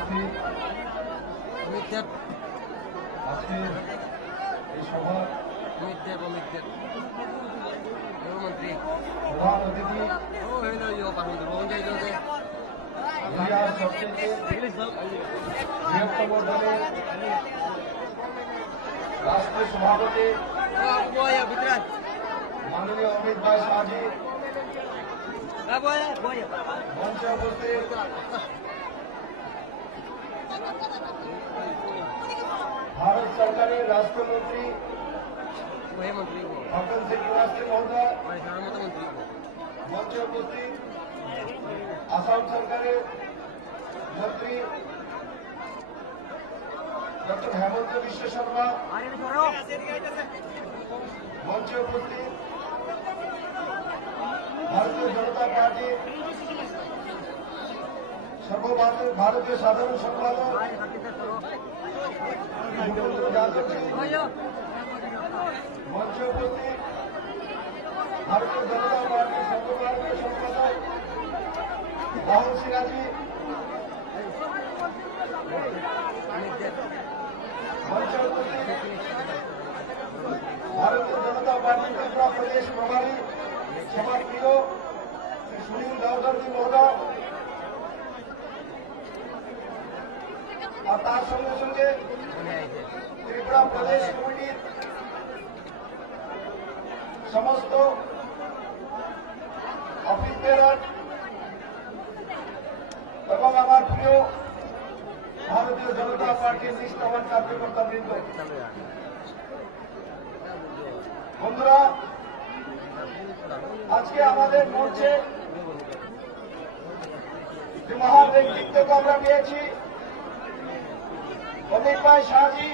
উপস্থিত আজকে এই সভার প্রধান অতিথি ইন্ডিয়ার সবচেয়ে বৃহত্তম দলের রাষ্ট্রীয় সভাপতি মাননীয় অমিত ভাই শাহজি, মঞ্চে উপস্থিত ভারত সরকারের রাষ্ট্রমন্ত্রী ফকন সিং কুলাস্তে মহোদয়, মঞ্চে উপস্থিত আসাম সরকারের মন্ত্রী ডক্টর হেমন্ত বিশ্ব শর্মা, মঞ্চে উপস্থিত ভারতীয় জনতা পার্টির সর্বভারতীয় সাধারণ সম্পাদক ভূপেন্দ্র যাদবজি, মঞ্চে উপস্থিত ভারতীয় জনতা পার্টির সর্বভারতীয় সম্পাদক রাহুল সিনহাজি, মঞ্চে উপস্থিত ভারতীয় জনতা পার্টির ত্রিপুরা প্রদেশ প্রভারী সবার প্রিয় সুনীল গাওকরজি মহোদয়, আর তার সঙ্গে সঙ্গে ত্রিপুরা প্রদেশ কমিটির সমস্ত অফিস বেয়ারার এবং আমার প্রিয় ভারতীয় জনতা পার্টির নিষ্ঠাবান কার্যকর্তা বৃন্দ, বন্ধুরা, আজকে আমাদের মঞ্চে যে মহান ব্যক্তিত্বকে আমরা পেয়েছি, অমিত ভাই শাহজি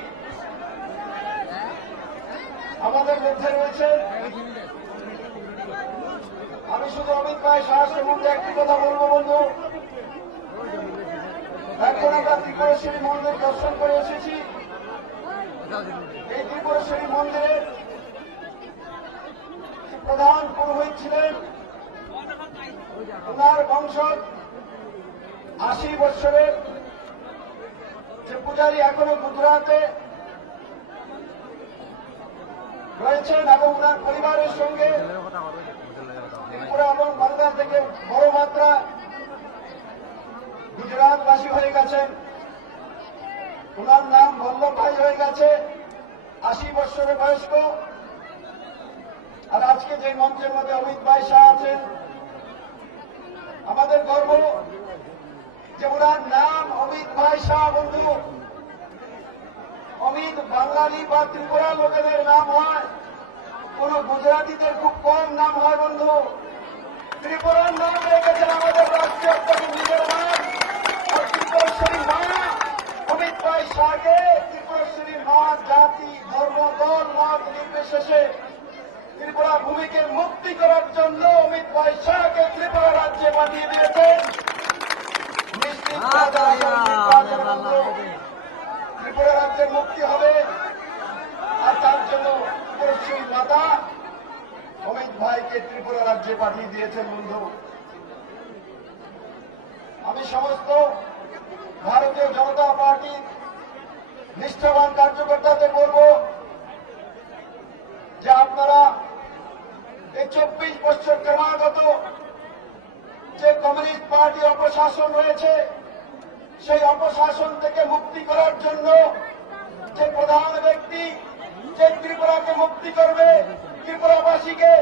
আমাদের মধ্যে রয়েছেন। আমি শুধু অমিত ভাই শাহ সম্বন্ধে একটি কথা বলবো বন্ধু, এখন আমরা ত্রিপুরেশ্বরী মন্দির দর্শন করে এসেছি। এই ত্রিপুরেশ্বরী মন্দিরের প্রধান পুরোহিত ছিলেন ওনার বংশজ 80 বৎসরের যে পূজারী এখনো গুজরাটে রয়েছেন এবং ওনার পরিবারের সঙ্গে ত্রিপুরা এবং বাংলা থেকে বড় মাত্রা গুজরাটবাসী হয়ে গেছেন। ওনার নাম বল্লভ ভাই হয়ে গেছে, 80 বৎসরের বয়স্ক। আর আজকে যে মঞ্চের মধ্যে অমিত ভাই শাহ আছেন, আমাদের গর্ব যে ওনার নাম অমিত ভাই শাহ। বন্ধু, অমিত বাঙালি বা ত্রিপুরা লোকেদের নাম হয়, কোন গুজরাটিদের খুব কম নাম হয়। বন্ধু, ত্রিপুরার নাম রেখেছেন আমাদের রাষ্ট্রীয় নিজের নাম, আর ত্রিপুরেশ্বরী মা অমিত ভাই শাহকে ত্রিপুরেশ্বরী মা জাতি ধর্ম দল মত নির্বিশেষে ত্রিপুরা ভূমিকে মুক্তি করার জন্য অমিত ভাই শাহকে ত্রিপুরা রাজ্যে পাঠিয়ে দিয়েছেন। ত্রিপুরা রাজ্যের মুক্তি হবে, আর তার জন্য ত্রিপুরেশ্বরী মাতা অমিত ভাইকে ত্রিপুরা রাজ্যে পাঠিয়ে দিয়েছেন। বন্ধু, আমি সমস্ত ভারতীয় জনতা পার্টির নিষ্ঠাবান কার্যকর্তাদের বলব যে আপনারা এই 24 বছর ক্রমাগত যে কমিউনিস্ট পার্টি অপশাসন রয়েছে, সেই অপশাসন থেকে মুক্তি করার জন্য যে প্রধান ব্যক্তি যে ত্রিপুরাকে মুক্তি করবে, ত্রিপুরাবাসীকে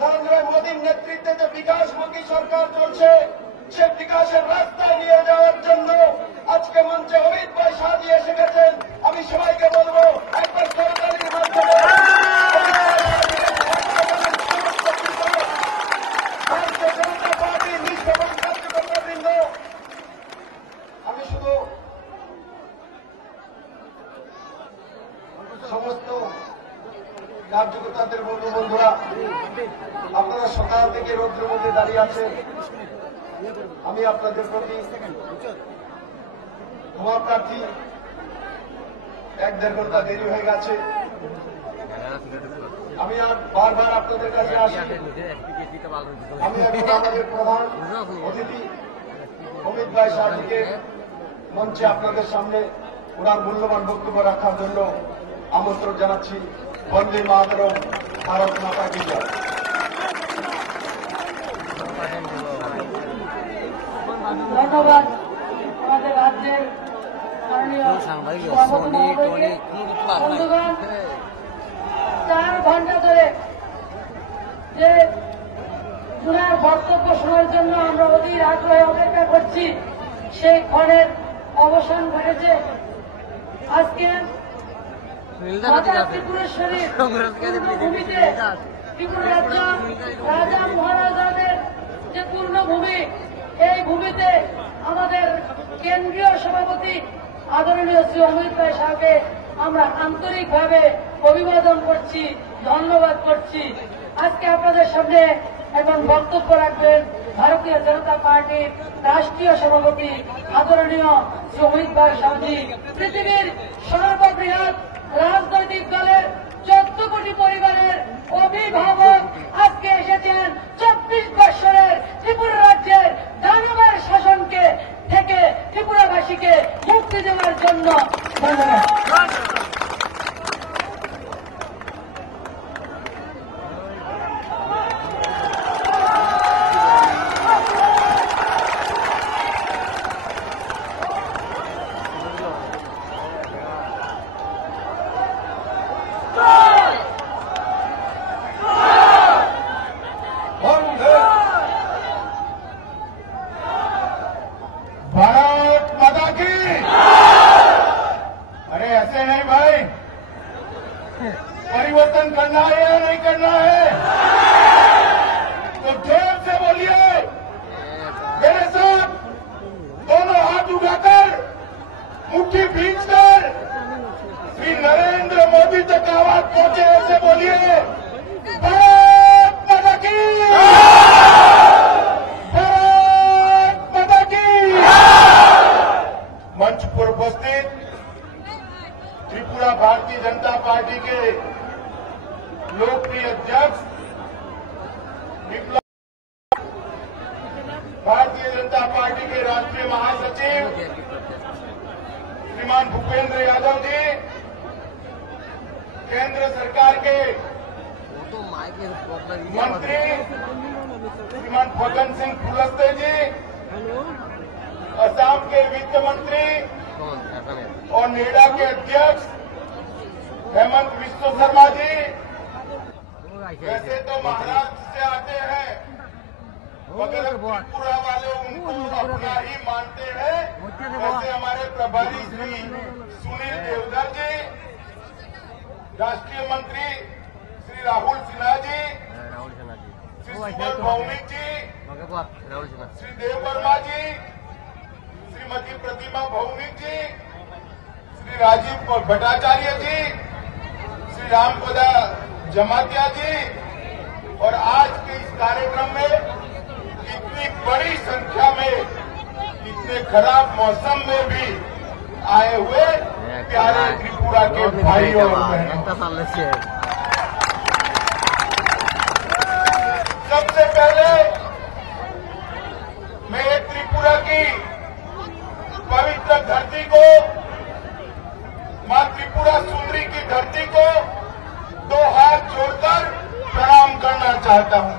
নরেন্দ্র মোদীর নেতৃত্বে যে বিকাশমুখী সরকার চলছে, সে বিকাশের রাস্তায় নিয়ে যাওয়ার জন্য আজকে মঞ্চে অমিত ভাই শাহজি এসে গেছেন। আমি সবাইকে বলবো একবার সরকারের মাধ্যমে ভারতীয় জনতা পার্টির নিষ্ঠাবান কার্যকর্তাবৃন্দ, আমি শুধু সমস্ত কার্যকর্তাদের বলবো, বন্ধুরা, আপনারা সকাল থেকে রৌদ্রের মধ্যে দাঁড়িয়ে আছেন। আমি আপনাদের প্রতি ক্ষমা প্রার্থী, 1-1.5 ঘন্টা দেরি হয়ে গেছে। আমি আর বারবার আপনাদের কাছে আসি। আমি এখন আমাদের প্রধান অতিথি অমিত ভাই শাহজিকে মঞ্চে আপনাদের সামনে ওনার মূল্যবান বক্তব্য রাখার জন্য আমন্ত্রণ জানাচ্ছি। বন্দে মাতরম, ভারত মাতা কি জয়। ধন্যবাদ আমাদের রাজ্যের মাননীয় সভাপতি মহোদয়কে। বন্ধুগণ, 4 ঘন্টা ধরে যে ওনার বক্তব্য শোনার জন্য আমরা অধীর আগ্রহে অপেক্ষা করছি, সেই ক্ষণের অবসান ঘটেছে। আজকে মাতা ত্রিপুরেশ্বরীর পূর্ণভূমিতে ত্রিপুরা রাজ্য রাজা মহারাজাদের যে পূর্ণভূমি, এই ভূমিতে আমাদের কেন্দ্রীয় সভাপতি আদরণীয় শ্রী অমিত রায় সাহেবকে আমরা আন্তরিকভাবে অভিবাদন করছি, ধন্যবাদ করছি। আজকে আপনাদের সামনে এবং বক্তব্য রাখবেন ভারতীয় জনতা পার্টির রাষ্ট্রীয় সভাপতি আদরণীয় শ্রী অমিত রায় সাহেবজি। পৃথিবীর সর্ববৃহৎ রাজনৈতিক দলের 14 কোটি পরিবারের অভিভাবক আজকে এসেছেন 24 বৎসরের ত্রিপুরা রাজ্যের দানবের শাসনকে থেকে ত্রিপুরাবাসীকে মুক্তি দেওয়ার জন্য। ধন্যবাদ। भारत माता की। अरे ऐसे नहीं भाई, परिवर्तन करना है या नहीं करना है तो जोर से बोलिए। मेरे साथ दोनों हाथ उठाकर मुट्ठी भींचकर श्री नरेंद्र मोदी तक आवाज पहुंचे, ऐसे बोलिए भारत माता की। मंच पर उपस्थित त्रिपुरा भारतीय जनता पार्टी के लोकप्रिय अध्यक्ष, भारतीय जनता पार्टी के राष्ट्रीय महासचिव श्रीमान भूपेंद्र यादव जी, केंद्र सरकार के मंत्री श्रीमान फग्गन सिंह कुलस्ते जी, असम के वित्त मंत्री और नेडा के अध्यक्ष हेमंत विश्व शर्मा जी। वैसे तो महाराष्ट्र से आते हैं, मगर त्रिपुरा वाले उनको अपना ही मानते हैं। वैसे हमारे प्रभारी श्री सुनील देवधर जी, राष्ट्रीय मंत्री श्री राहुल सिन्हा जी, श्री सुमन भौमिक जी, श्री देव वर्मा जी, श्रीमती प्रतिमा भौमिक जी, श्री राजीव भट्टाचार्य जी, श्री रामपदा जमातिया जी, और आज के इस कार्यक्रम में इतनी बड़ी संख्या में, इतने खराब मौसम में भी आए हुए प्यारे त्रिपुरा के भाइयों और बहनों, सबसे पहले मैं त्रिपुरा की पवित्र धरती को, मां त्रिपुरा सुंदरी की धरती को 2 हाथ जोड़कर प्रणाम करना चाहता हूं।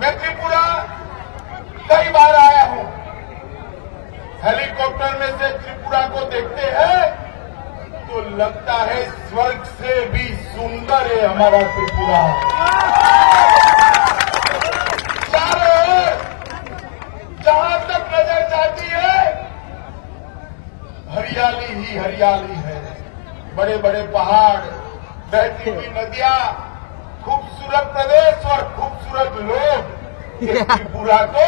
मैं त्रिपुरा कई बार आया हूं। हेलीकॉप्टर में से त्रिपुरा को देखते हैं तो लगता है स्वर्ग से भी सुंदर है हमारा त्रिपुरा। चारों ओर जहां तक नजर जाती है हरियाली ही हरियाली है, बड़े बड़े पहाड़, बहती हुई नदियां, खूबसूरत प्रदेश और खूबसूरत लोग त्रिपुरा को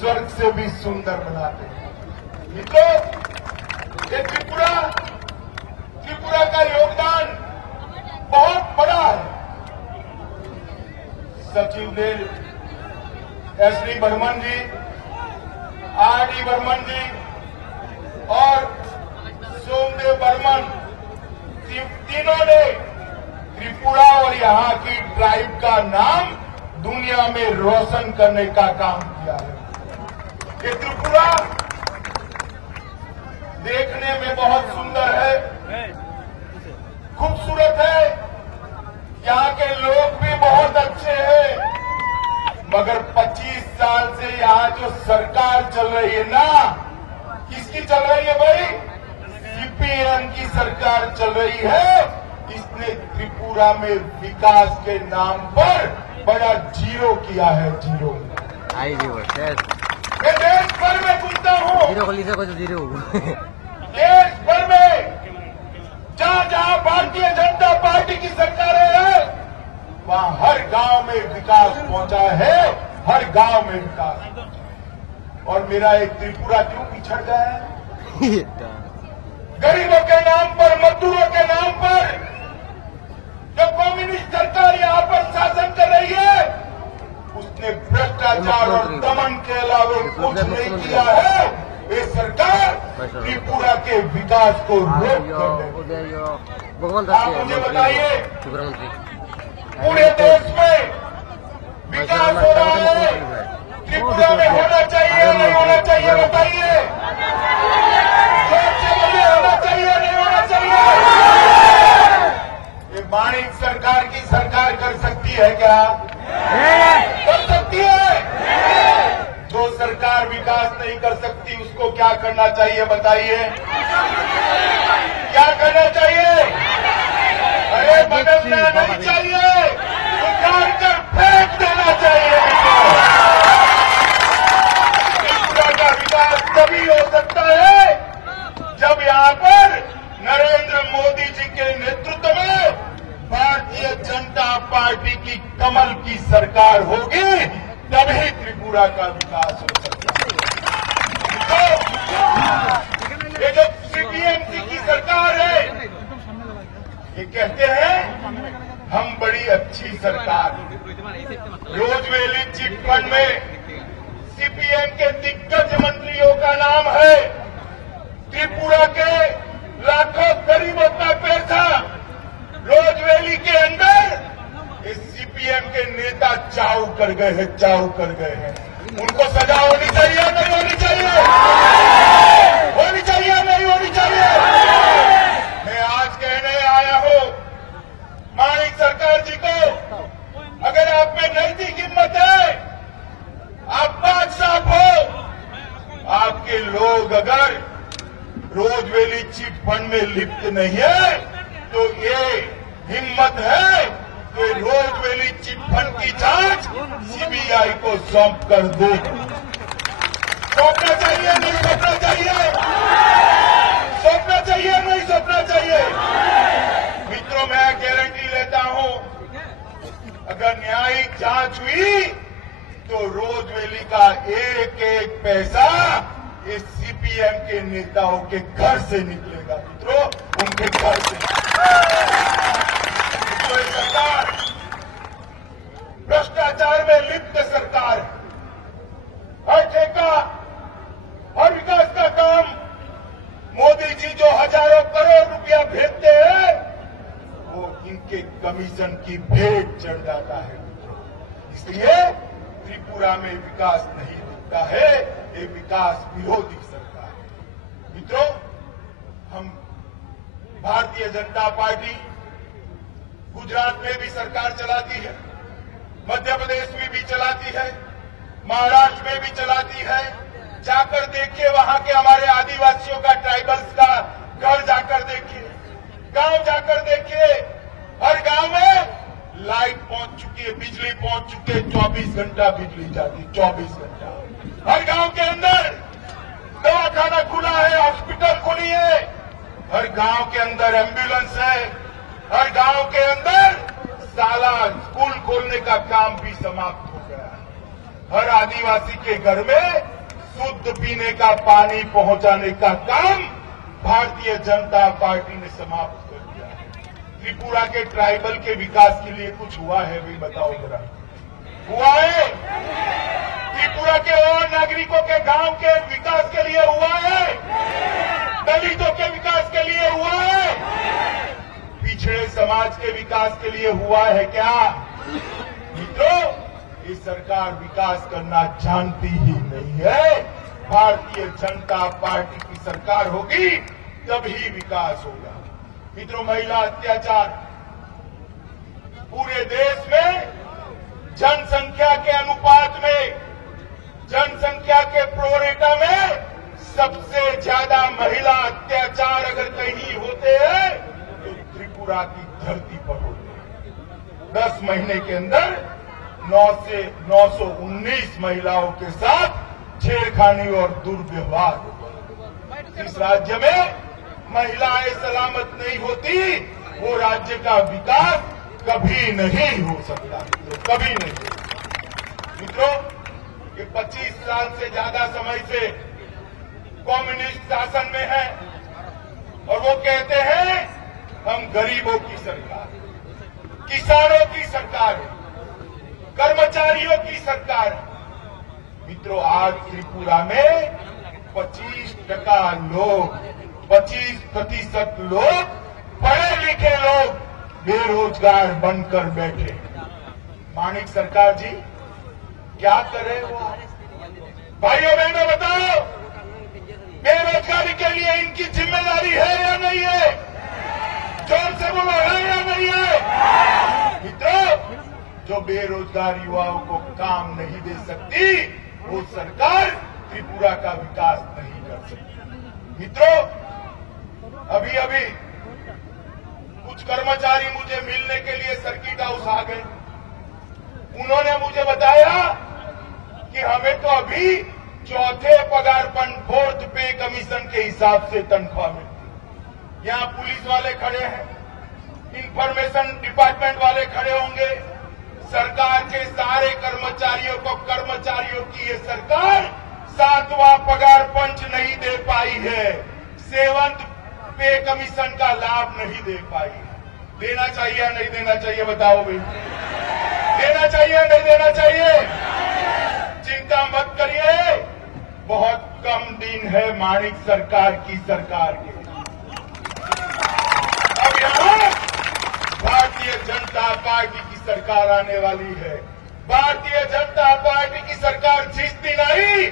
स्वर्ग से भी सुंदर बनाते हैं। मित्रों, ये त्रिपुरा का योगदान बहुत बड़ा है। सचिव देव एस.डी. बर्मन जी, आर.डी. बर्मन जी और सोमदेव बर्मन, तीनों ने त्रिपुरा और यहाँ की ट्राइब का नाम दुनिया में रोशन करने का काम किया है। ये त्रिपुरा किसकी चल रही है भाई? सीपीएम की सरकार चल रही है। इसने त्रिपुरा में विकास के नाम पर बड़ा जीरो किया है, जीरो। मैं देश भर में घूमता हूँ, देश भर में जहाँ जहाँ भारतीय जनता पार्टी की सरकारें हैं, वहाँ हर गांव में विकास पहुंचा है, हर गांव में विकास। और मेरा एक त्रिपुरा क्यों पिछड़ गया है? गरीबों के नाम पर, मजदूरों के नाम पर जो कम्युनिस्ट सरकार यहाँ पर शासन कर रही है, उसने भ्रष्टाचार और दमन के अलावा कुछ नहीं किया है। ये सरकार त्रिपुरा के विकास को रोक कर। आप मुझे बताइए, पूरे देश में विकास हो रहा है, त्रिपुरा में होना चाहिए नहीं होना चाहिए? बताइए, होना चाहिए नहीं होना चाहिए? ये माणिक सरकार की सरकार कर सकती है क्या? कर सकती है। जो सरकार विकास नहीं कर सकती उसको क्या करना चाहिए बताइए? क्या करना चाहिए? अरे बदलना नहीं चाहिए, उखाड़ कर फेंक देना चाहिए। त्रिपुरा का विकास तभी हो सकता है जब यहाँ पर नरेंद्र मोदी जी के नेतृत्व में भारतीय जनता पार्टी की कमल की सरकार होगी, तभी त्रिपुरा का विकास हो सकता है। तो ये जो सीपीएमसी की सरकार है, ये कहते हैं हम बड़ी अच्छी सरकार। रोजवेली चिट फंड में सीपीएम के दिग्गज मंत्रियों का नाम है। त्रिपुरा के लाखों गरीबों का पैसा रोजवेली के अंदर इस सीपीएम के नेता चाऊ कर गए हैं, चाऊ कर गए हैं। उनको सजा होनी चाहिए नहीं होनी चाहिए? होनी चाहिए नहीं होनी चाहिए? मैं आज कहने आया हूं माणिक सरकार जी को, अगर आप में नैतिक हिम्मत है, आप बात साफ हो, आपके लोग अगर रोजवेली चिट फंड में लिप्त नहीं है, तो ये हिम्मत है तो रोजवेली चिट फंड की जांच सीबीआई को सौंप कर दो। सौंपना चाहिए नहीं सौंपना चाहिए? सौंपना चाहिए नहीं सौंपना चाहिए? मित्रों, मैं गारंटी लेता हूं, अगर न्यायिक जांच हुई तो रोजवेली का एक एक पैसा ये सीपीएम के नेताओं के घर से निकलेगा। मित्रों, उनके घर से। तो ये सरकार भ्रष्टाचार में लिप्त सरकार है। हर ठेका, हर विकास का काम मोदी जी जो हजारों करोड़ रुपया भेजते हैं, वो इनके कमीशन की भेंट चढ़ जाता है। इसलिए त्रिपुरा में विकास नहीं दिखता है, ये विकास विरोधी सरकार है। मित्रों, हम भारतीय जनता पार्टी गुजरात में भी सरकार चलाती है, मध्य प्रदेश में भी चलाती है, महाराष्ट्र में भी चलाती है। जाकर देखिए, वहां के हमारे आदिवासियों का, ट्राइबल्स का घर जाकर देखिए, गांव जाकर देखिए। हर गांव में लाइट पहुंच चुकी है, बिजली पहुंच चुकी है, 24 घंटा बिजली जाती, 24 घंटा। हर गांव के अंदर दवाखाना खुला है, हॉस्पिटल खुली है, हर गांव के अंदर एम्बुलेंस है, हर गांव के अंदर शाला, स्कूल खोलने का काम भी समाप्त हो गया है। हर आदिवासी के घर में शुद्ध पीने का पानी पहुंचाने का काम भारतीय जनता पार्टी ने समाप्त कर दिया है। त्रिपुरा के ट्राइबल के विकास के लिए कुछ हुआ है भी? बताओ जरा, हुआ है? त्रिपुरा के और नागरिकों के गांव के विकास के लिए हुआ है? दलितों के विकास के लिए हुआ है? पिछड़े समाज के विकास के लिए हुआ है क्या? मित्रों, ये सरकार विकास करना जानती ही नहीं है। भारतीय जनता पार्टी की सरकार होगी तभी विकास होगा। मित्रों, महिला अत्याचार पूरे देश में जनसंख्या के अनुपात में, जनसंख्या के प्रोरेटा में सबसे महिला अत्याचार अगर कहीं होते हैं तो त्रिपुरा की धरती पर होते हैं। 10 महीने के अंदर 919 महिलाओं के साथ छेड़खानी और दुर्व्यवहार। इस राज्य में महिलाएं सलामत नहीं होती, वो राज्य का विकास कभी नहीं हो सकता। कभी नहीं। मित्रों, ये 25 साल से ज्यादा समय से कम्युनिस्ट शासन में है और वो कहते हैं हम गरीबों की सरकार, किसानों की सरकार है, कर्मचारियों की सरकार है। मित्रों, आज त्रिपुरा में 25% लोग पढ़े लिखे लोग बेरोजगार बनकर बैठे। माणिक सरकार जी क्या करे वो? भाइयों बहनों बताओ, बेरोजगारी के लिए इनकी जिम्मेदारी है या नहीं है? जोर से बोलो, है या नहीं है? मित्रों, जो बेरोजगार युवाओं को काम नहीं दे सकती वो सरकार त्रिपुरा का विकास नहीं कर सकती। मित्रों, अभी अभी कुछ कर्मचारी मुझे मिलने के लिए सर्किट हाउस आ गए। उन्होंने मुझे बताया कि हमें तो अभी चौथे पगारपंच, 4th पे कमीशन के हिसाब से तनख्वाह मिलती। यहां पुलिस वाले खड़े हैं, इंफॉर्मेशन डिपार्टमेंट वाले खड़े होंगे। सरकार के सारे कर्मचारियों को, कर्मचारियों की ये सरकार 7वां पगार पंच नहीं दे पाई है, 7th पे कमीशन का लाभ नहीं दे पाई है। देना चाहिए या नहीं देना चाहिए बताओ भाई? देना चाहिए या नहीं देना चाहिए? चिंता मत करिए, बहुत कम दिन है माणिक सरकार की सरकार के। अब यहां भारतीय जनता पार्टी की सरकार आने वाली है। भारतीय जनता पार्टी की सरकार जिस दिन आई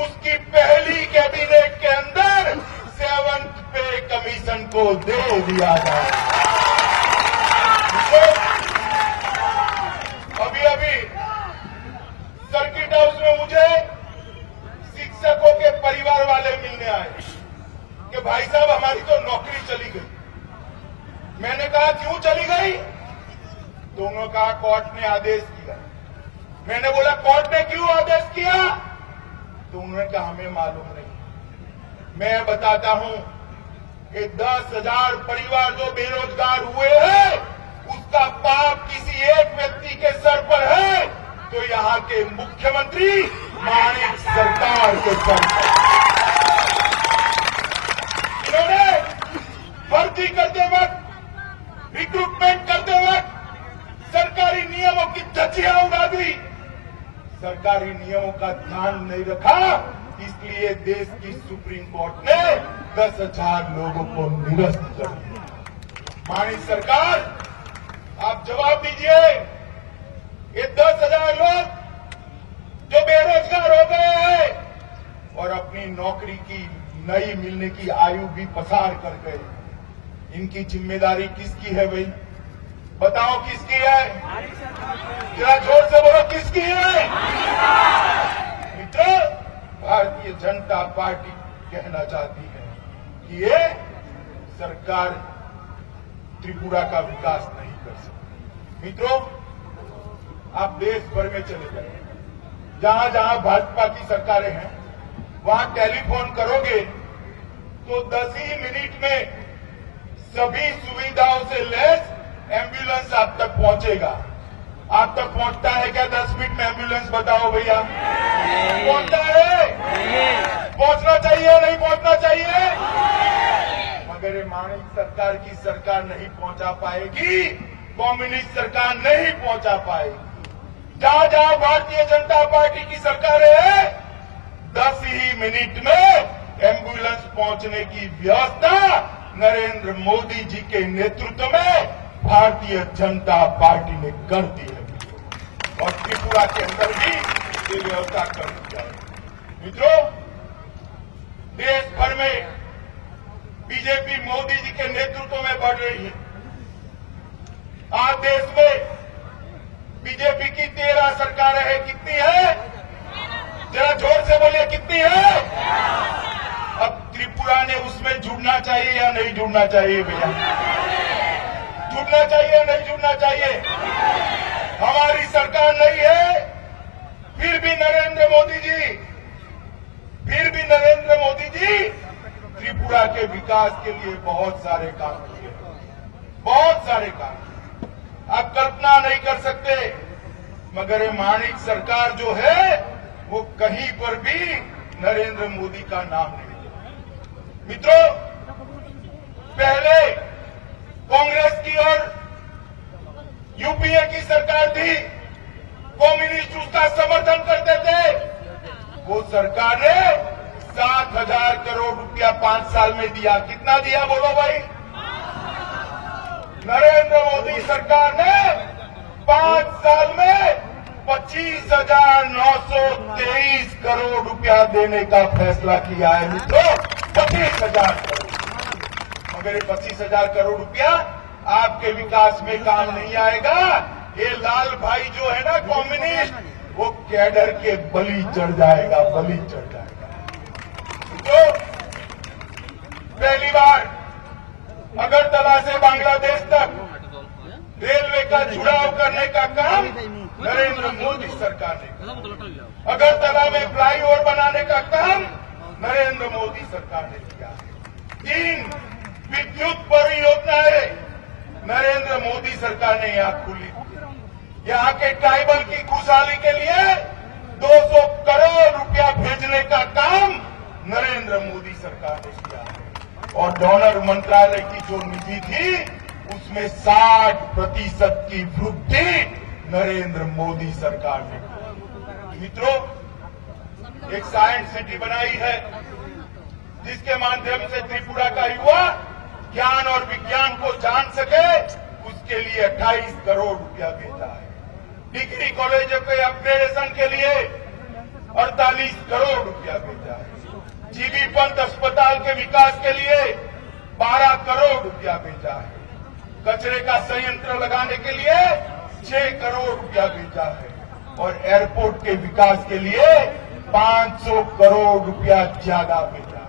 उसकी पहली कैबिनेट के अंदर 7th पे कमीशन को दे दिया जाए। अभी अभी सर्किट हाउस में मुझे शिक्षकों के परिवार वाले मिलने आए कि भाई साहब हमारी तो नौकरी चली गई। मैंने कहा क्यों चली गई? तो उन्होंने कहा कोर्ट ने आदेश किया। मैंने बोला कोर्ट ने क्यों आदेश किया? तो उन्होंने कहा हमें मालूम नहीं। मैं बताता हूं कि 10,000 परिवार जो बेरोजगार हुए हैं उसका पाप किसी एक व्यक्ति के सर पर है, तो यहां के मुख्यमंत्री माणिक सरकार के सर पर। इन्होंने भर्ती करते वक्त, रिक्रूटमेंट करते वक्त सरकारी नियमों की धज्जियां उड़ा दी। सरकारी नियमों का ध्यान नहीं रखा, इसलिए देश की सुप्रीम कोर्ट ने 10,000 लोगों को निरस्त कर दिया। माणिक सरकार, आप जवाब दीजिए, ये 10,000 लोग जो बेरोजगार हो गए हैं और अपनी नौकरी की नई मिलने की आयु भी पसार कर गए, इनकी जिम्मेदारी किसकी है भाई? बताओ किसकी है? जरा जोर से बोलो, किसकी है? मित्रों, भारतीय जनता पार्टी कहना चाहती है कि ये सरकार त्रिपुरा का विकास नहीं कर सकती। मित्रों, आप देश भर में चले जाए, जहां जहां भाजपा की सरकारें हैं वहां टेलीफोन करोगे तो 10 ही मिनट में सभी सुविधाओं से लैस एम्बुलेंस आप तक पहुंचेगा। आप तक पहुंचता है क्या 10 मिनट में एम्बुलेंस? बताओ भैया, पहुंचता है? पहुंचना चाहिए नहीं पहुंचना चाहिए? मगर ये माणिक सरकार की सरकार नहीं पहुंचा पाएगी, कम्युनिस्ट सरकार नहीं पहुंचा पाएगी। जहां जहां भारतीय जनता पार्टी की सरकार है 10 ही मिनट में एम्बुलेंस पहुंचने की व्यवस्था नरेंद्र मोदी जी के नेतृत्व में भारतीय जनता पार्टी ने कर दी है और त्रिपुरा के अंदर भी ये व्यवस्था कर दी है। मित्रों, देश भर में बीजेपी मोदी जी के नेतृत्व में बढ़ रही है। आज देश में बीजेपी की 13 सरकारें हैं। कितनी है? जरा जोर से बोलिए, कितनी है? अब त्रिपुरा ने उस जुड़ना चाहिए या नहीं जुड़ना चाहिए भैया? जुड़ना चाहिए या नहीं जुड़ना चाहिए? हमारी सरकार नहीं है, फिर भी नरेंद्र मोदी जी त्रिपुरा के विकास के लिए बहुत सारे काम किए, बहुत सारे काम आप कल्पना नहीं कर सकते। मगर ये माणिक सरकार जो है वो कहीं पर भी नरेंद्र मोदी का नाम नहीं है। मित्रों, पहले कांग्रेस की और यूपीए की सरकार थी, कम्युनिस्ट उसका समर्थन करते थे। वो सरकार ने 7,000 करोड़ रुपया 5 साल में दिया। कितना दिया बोलो भाई? नरेंद्र मोदी सरकार ने 5 साल में 25,923 करोड़ रुपया देने का फैसला किया है मित्रों। 25,000 करोड़। मगर ये 25,000 करोड़ रुपया आपके विकास में काम नहीं आएगा। ये लाल भाई जो है ना कम्युनिस्ट, वो कैडर के बलि चढ़ जाएगा, बलि चढ़ जाएगा। तो पहली बार अगरतला से बांग्लादेश तक रेलवे का जुड़ाव करने का काम नरेंद्र मोदी सरकार ने किया। अगरतला में फ्लाईओवर बनाने का काम नरेंद्र मोदी सरकार ने किया। 3 विद्युत परियोजनाएं नरेंद्र मोदी सरकार ने यहां खुली। यहां के ट्राइबल की खुशहाली के लिए 200 करोड़ रुपया भेजने का काम नरेंद्र मोदी सरकार ने किया है। और डोनर मंत्रालय की जो निधि थी उसमें 60% की वृद्धि नरेंद्र मोदी सरकार ने की। मित्रों, एक साइंस सिटी बनाई है जिसके माध्यम से त्रिपुरा का युवा ज्ञान और विज्ञान को जान सके, उसके लिए 28 करोड़ रुपया भेजा है। डिग्री कॉलेजों के अपग्रेडेशन के लिए 48 करोड़ रुपया भेजा है। जीबी पंत अस्पताल के विकास के लिए 12 करोड़ रुपया भेजा है। कचरे का संयंत्र लगाने के लिए 6 करोड़ रुपया भेजा है। और एयरपोर्ट के विकास के लिए 500 करोड़ रुपया ज्यादा भेजा है।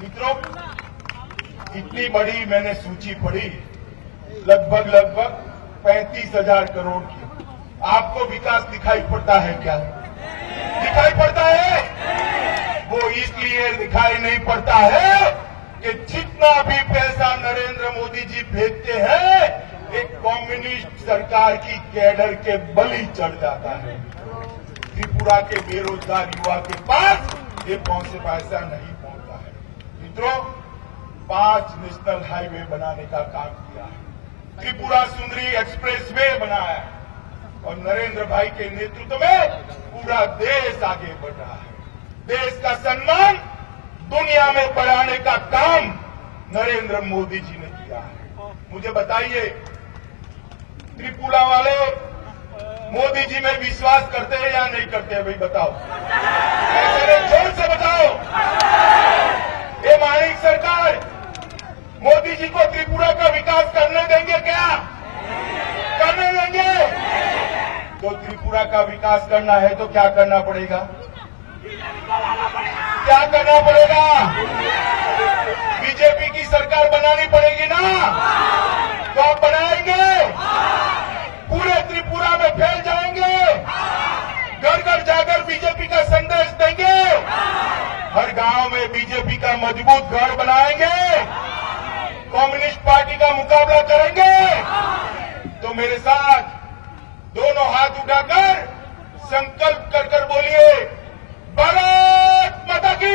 मित्रों, इतनी बड़ी मैंने सूची पढ़ी, लगभग 35,000 करोड़ की। आपको विकास दिखाई पड़ता है क्या? दिखाई पड़ता है? वो इसलिए दिखाई नहीं पड़ता है कि जितना भी पैसा नरेंद्र मोदी जी भेजते हैं, एक कम्युनिस्ट सरकार की कैडर के बलि चढ़ जाता है। त्रिपुरा के बेरोजगार युवा के पास ये पैसा नहीं पहुंचता है। मित्रों, 5 नेशनल हाईवे बनाने का काम किया है। त्रिपुरा सुंदरी एक्सप्रेसवे बनाया है। और नरेंद्र भाई के नेतृत्व में पूरा देश आगे बढ़ रहा है। देश का सम्मान दुनिया में बढ़ाने का काम नरेंद्र मोदी जी ने किया है। मुझे बताइए, त्रिपुरा वाले मोदी जी में विश्वास करते हैं या नहीं करते हैं? भाई बताओ, जोर से बताओ। ये माणिक सरकार मोदी जी को त्रिपुरा का विकास करने देंगे क्या? करने देंगे? तो त्रिपुरा का विकास करना है तो क्या करना पड़ेगा? क्या करना पड़ेगा? बीजेपी की सरकार बनानी पड़ेगी ना? तो आप बनाएंगे, पूरे त्रिपुरा में फैल जाएंगे, घर घर जाकर बीजेपी का संदेश देंगे, हर गांव में बीजेपी का मजबूत गढ़ बनाएंगे, कम्युनिस्ट पार्टी का मुकाबला करेंगे। तो मेरे साथ दोनों हाथ उठाकर संकल्प कर बोलिए, भारत माता की।